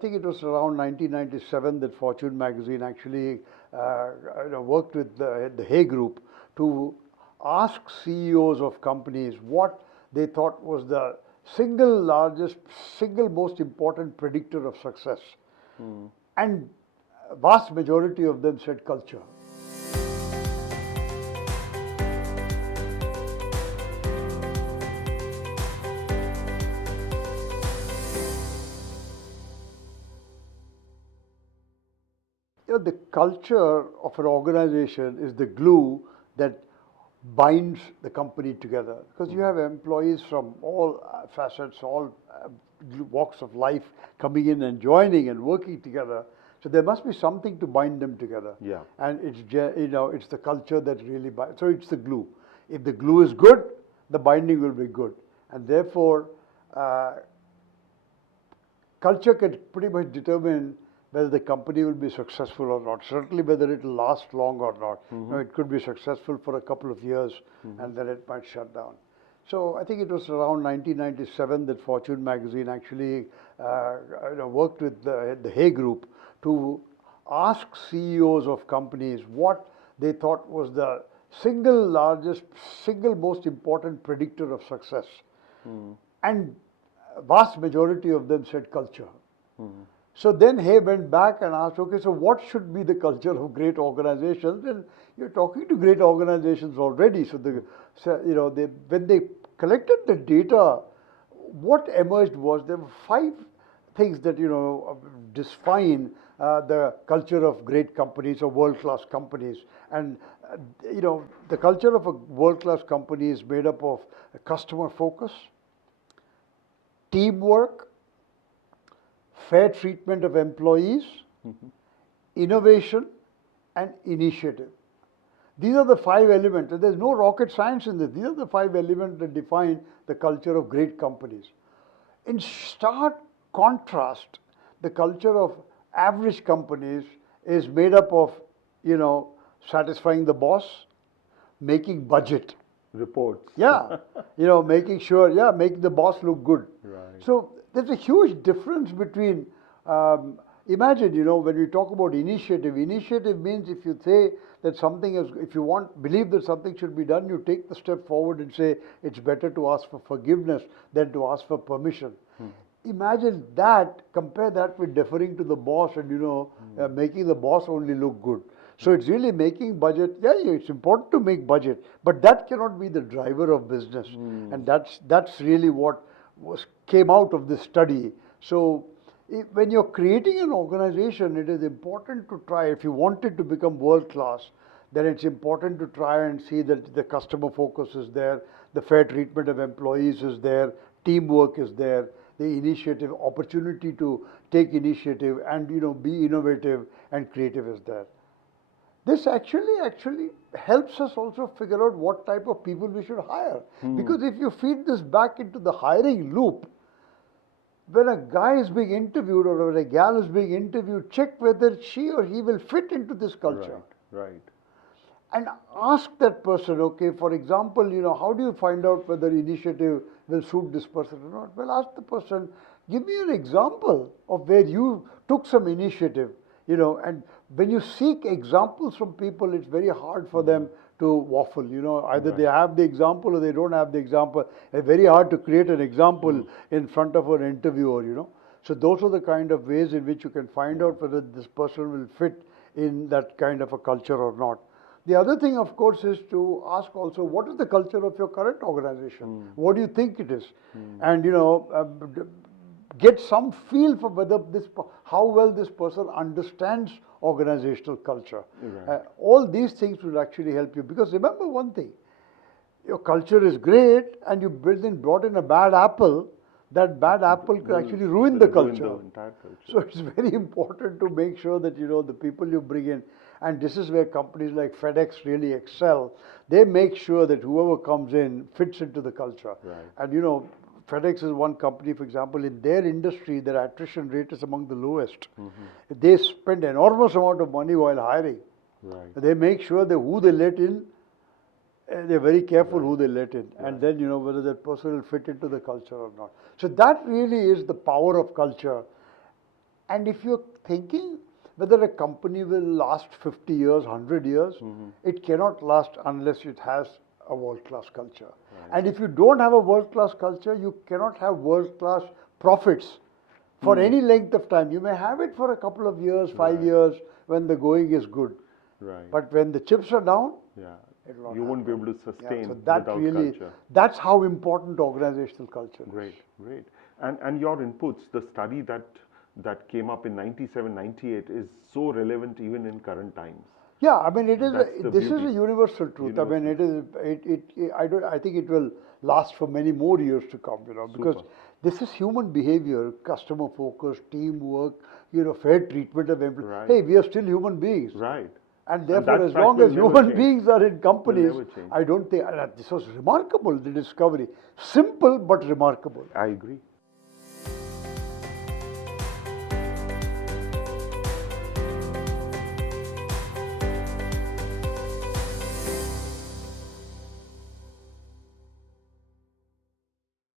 I think it was around 1997 that Fortune magazine actually worked with the Hay Group to ask CEOs of companies what they thought was the single largest, single most important predictor of success. And a vast majority of them said culture. The culture of an organization is the glue that binds the company together, because you have employees from all facets, all walks of life coming in and joining and working together. So there must be something to bind them together. Yeah. And it's the culture that really binds. So it's the glue. If the glue is good, the binding will be good, and therefore culture can pretty much determine whether the company will be successful or not. Certainly whether it will last long or not. It could be successful for a couple of years and then it might shut down. So I think it was around 1997 that Fortune magazine actually worked with the Hay Group to ask CEOs of companies what they thought was the single largest, single most important predictor of success. And a vast majority of them said culture. So then Hay went back and asked, okay, so what should be the culture of great organizations? And you're talking to great organizations already. So when they collected the data, what emerged was there were 5 things that define the culture of great companies or world-class companies. And the culture of a world-class company is made up of customer focus, teamwork, fair treatment of employees, innovation, and initiative. These are the 5 elements, and there's no rocket science in this. These are the 5 elements that define the culture of great companies. In stark contrast, the culture of average companies is made up of, satisfying the boss, making budget. Reports. Yeah, making sure, make the boss look good. Right. So there's a huge difference between, imagine, when we talk about initiative means if you say that something is, if you believe that something should be done, you take the step forward and say it's better to ask for forgiveness than to ask for permission. Imagine that, compare that with deferring to the boss and, making the boss only look good. So it's really making budget. Yeah, it's important to make budget, but that cannot be the driver of business. And that's really what came out of this study. So when you're creating an organization, it is important to try, if you want it to become world class, then it's important to try and see that the customer focus is there, the fair treatment of employees is there, teamwork is there, the initiative, opportunity to take initiative and be innovative and creative is there. This actually helps us also figure out what type of people we should hire. Because if you feed this back into the hiring loop, when a guy is being interviewed or when a gal is being interviewed, check whether she or he will fit into this culture. Right. And ask that person, okay, for example, how do you find out whether initiative will suit this person or not? Well, ask the person, give me an example of where you took some initiative. And when you seek examples from people, it's very hard for them to waffle. Either they have the example or they don't have the example. It's very hard to create an example in front of an interviewer. So those are the kind of ways in which you can find out whether this person will fit in that kind of a culture or not. The other thing, of course, is to ask also, what is the culture of your current organization? What do you think it is? And get some feel for whether how well this person understands organizational culture. Right. All these things will actually help you, because remember one thing, your culture is great and you brought in a bad apple, that bad apple could actually ruin the culture. The entire culture. So it's very important to make sure that the people you bring in, and this is where companies like FedEx really excel, they make sure that whoever comes in fits into the culture. Right. And FedEx is one company, for example, in their industry, their attrition rate is among the lowest. They spend enormous amount of money while hiring. Right. They make sure that who they let in, they're very careful who they let in. And then, whether that person will fit into the culture or not. So that really is the power of culture. And if you're thinking whether a company will last 50 years, 100 years, it cannot last unless it has a world-class culture. And if you don't have a world-class culture, you cannot have world-class profits for any length of time. You may have it for a couple of years, 5 years, when the going is good. Right. But when the chips are down, Yeah. it'll not You won't be happen. able to sustain So that without really, culture. that's how important organizational culture is. Great, great. And your inputs, the study that came up in 97, 98 is so relevant even in current times. Yeah, I mean, it is. That's the This is a beauty. universal truth. I mean, it is. I don't. I think it will last for many more years to come. Because Super. this is human behavior, customer focus, teamwork. Fair treatment of employees. Right. Hey, we are still human beings. Right. And therefore, that as fact long will as never human change. beings are in companies, never change. I don't think. This was remarkable. The discovery, simple but remarkable. I agree.